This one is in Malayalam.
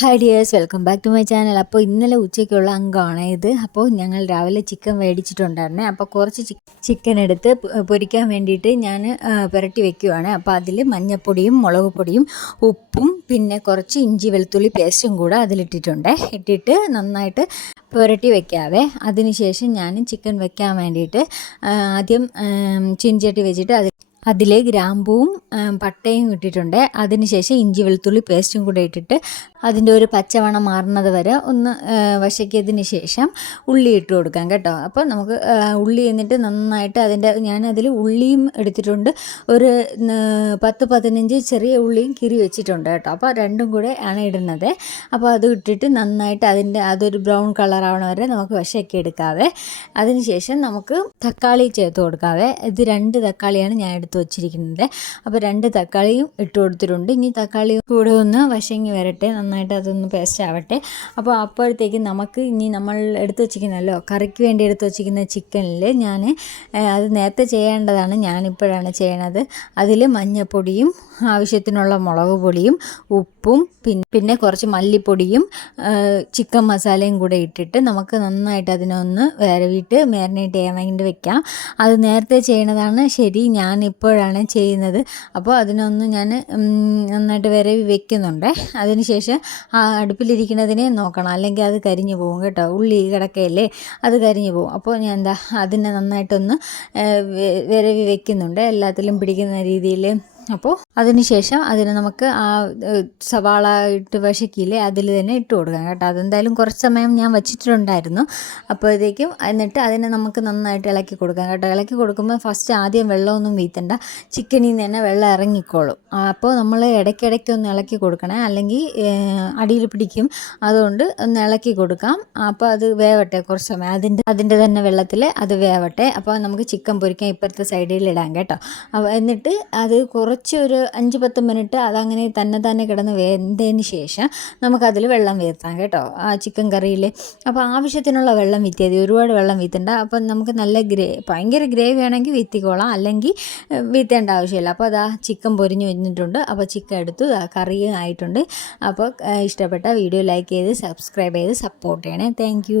Hi dears, welcome back to my channel. അപ്പോൾ ഇന്നലെ ഉച്ചയ്ക്കുള്ള അങ്കമാണ് ഇത്. അപ്പോൾ ഞങ്ങൾ രാവിലെ ചിക്കൻ മേടിച്ചിട്ടുണ്ടായിരുന്നേ. അപ്പോൾ കുറച്ച് ചിക്കൻ എടുത്ത് പൊരിക്കാൻ വേണ്ടിയിട്ട് ഞാൻ പുരട്ടി വെക്കുവാണ്. അപ്പോൾ അതിൽ മഞ്ഞൾപ്പൊടിയും മുളക് പൊടിയും ഉപ്പും പിന്നെ കുറച്ച് ഇഞ്ചി വെളുത്തുള്ളി പേസ്റ്റും കൂടെ അതിലിട്ടിട്ടുണ്ട്. ഇട്ടിട്ട് നന്നായിട്ട് പുരട്ടി വെക്കാവേ. അതിനുശേഷം ഞാൻ ചിക്കൻ വെക്കാൻ വേണ്ടിയിട്ട് ആദ്യം ചീനച്ചട്ടി വെച്ചിട്ട് അതിലെ ഗ്രാമ്പൂവും പട്ടയും ഇട്ടിട്ടുണ്ട്. അതിനുശേഷം ഇഞ്ചി വെളുത്തുള്ളി പേസ്റ്റും കൂടെ ഇട്ടിട്ട് അതിൻ്റെ ഒരു പച്ചമണം മാറുന്നത് വരെ ഒന്ന് വശക്കിയതിന് ശേഷം ഉള്ളി ഇട്ട് കൊടുക്കാം കേട്ടോ. അപ്പോൾ നമുക്ക് ഉള്ളി എന്നിട്ട് നന്നായിട്ട് ഞാനതിൽ ഉള്ളിയും എടുത്തിട്ടുണ്ട്, ഒരു 10-15 ചെറിയ ഉള്ളിയും കിറി വെച്ചിട്ടുണ്ട് കേട്ടോ. അപ്പോൾ രണ്ടും കൂടെ ആണ് ഇടുന്നത്. അപ്പോൾ അത് ഇട്ടിട്ട് നന്നായിട്ട് അതൊരു ബ്രൗൺ കളറാവണ വരെ നമുക്ക് വശക്കി എടുക്കാവേ. അതിനുശേഷം നമുക്ക് തക്കാളി ചേർത്ത് കൊടുക്കാവേ. ഇത് 2 തക്കാളിയാണ് ഞാൻ എടുത്ത് വെച്ചിരിക്കുന്നത്. അപ്പോൾ 2 തക്കാളിയും ഇട്ട് കൊടുത്തിട്ടുണ്ട്. ഇനി തക്കാളി കൂടെ ഒന്ന് വശങ്ങി വരട്ടെ, നന്നായിട്ട് അതൊന്ന് പേസ്റ്റ് ആവട്ടെ. അപ്പോൾ അപ്പോഴത്തേക്ക് നമുക്ക് ഇനി നമ്മൾ എടുത്ത് വെച്ചിരിക്കുന്നല്ലോ കറിക്ക് വേണ്ടി എടുത്ത് വെച്ചിരിക്കുന്ന ചിക്കനിൽ ഞാൻ അത് നേരത്തെ ചെയ്യേണ്ടതാണ്, ഞാനിപ്പോഴാണ് ചെയ്യണത്. അതിൽ മഞ്ഞൾപ്പൊടിയും ആവശ്യത്തിനുള്ള മുളക് പൊടിയും ഉപ്പും പിന്നെ കുറച്ച് മല്ലിപ്പൊടിയും ചിക്കൻ മസാലയും കൂടെ ഇട്ടിട്ട് നമുക്ക് നന്നായിട്ട് അതിനൊന്ന് വരവിയിട്ട് മാരിനേറ്റ് ചെയ്യാൻ വേണ്ടി വെക്കാം. അത് നേരത്തെ ചെയ്യണതാണ് ശരി, ഞാനിപ്പോഴാണ് ചെയ്യുന്നത്. അപ്പോൾ അതിനൊന്ന് ഞാൻ നന്നായിട്ട് വരവി വെക്കുന്നുണ്ട്. അതിനുശേഷം ആ അടുപ്പിലിരിക്കുന്നതിനെ നോക്കണം, അല്ലെങ്കിൽ അത് കരിഞ്ഞു പോകും കേട്ടോ. ഉള്ളി കിടക്കയല്ലേ, അത് കരിഞ്ഞു പോകും. അപ്പോൾ ഞാൻ അതിനെ നന്നായിട്ടൊന്ന് വരവി വെക്കുന്നുണ്ട്, എല്ലാത്തിലും പിടിക്കുന്ന രീതിയിൽ. അപ്പോൾ അതിനുശേഷം അതിന് നമുക്ക് ആ സവാള ഇട്ട് വശക്കിയില്ലേ അതിൽ തന്നെ ഇട്ട് കൊടുക്കാം കേട്ടോ. അതെന്തായാലും കുറച്ച് സമയം ഞാൻ വച്ചിട്ടുണ്ടായിരുന്നു. അപ്പോഴത്തേക്കും എന്നിട്ട് അതിനെ നമുക്ക് നന്നായിട്ട് ഇളക്കി കൊടുക്കാം കേട്ടോ. ഇളക്കി കൊടുക്കുമ്പോൾ ഫസ്റ്റ് ആദ്യം വെള്ളമൊന്നും വീത്തണ്ട, ചിക്കനിൽ നിന്ന് തന്നെ വെള്ളം ഇറങ്ങിക്കോളും. അപ്പോൾ നമ്മൾ ഇടയ്ക്കിടയ്ക്ക് ഒന്ന് ഇളക്കി കൊടുക്കണേ, അല്ലെങ്കിൽ അടിയിൽ പിടിക്കും. അതുകൊണ്ട് ഒന്ന് ഇളക്കി കൊടുക്കാം. അപ്പോൾ അത് വേവട്ടെ കുറച്ച് സമയം, അതിൻ്റെ തന്നെ വെള്ളത്തിൽ അത് വേവട്ടെ. അപ്പോൾ നമുക്ക് ചിക്കൻ പൊരിക്കാൻ ഇപ്പുറത്തെ സൈഡിൽ ഇടാം കേട്ടോ. എന്നിട്ട് അത് ഒരു 5-10 മിനിറ്റ് അതങ്ങനെ തന്നെ കിടന്ന് വെന്തതിന് ശേഷം നമുക്കതിൽ വെള്ളം വീർത്താം കേട്ടോ, ആ ചിക്കൻ കറിയിൽ. അപ്പോൾ ആവശ്യത്തിനുള്ള വെള്ളം വീത്തിയാൽ മതി, ഒരുപാട് വെള്ളം വീത്തണ്ട. അപ്പം നമുക്ക് നല്ല ഭയങ്കര ഗ്രേവി ആണെങ്കിൽ വീത്തിക്കോളാം, അല്ലെങ്കിൽ വീത്തേണ്ട ആവശ്യമില്ല. അപ്പോൾ അതാ ചിക്കൻ പൊരിഞ്ഞ് വന്നിട്ടുണ്ട്. അപ്പോൾ ചിക്കൻ എടുത്തു, കറിയും ആയിട്ടുണ്ട്. അപ്പോൾ ഇഷ്ടപ്പെട്ട വീഡിയോ ലൈക്ക് ചെയ്ത് സബ്സ്ക്രൈബ് ചെയ്ത് സപ്പോർട്ട് ചെയ്യണേ. താങ്ക്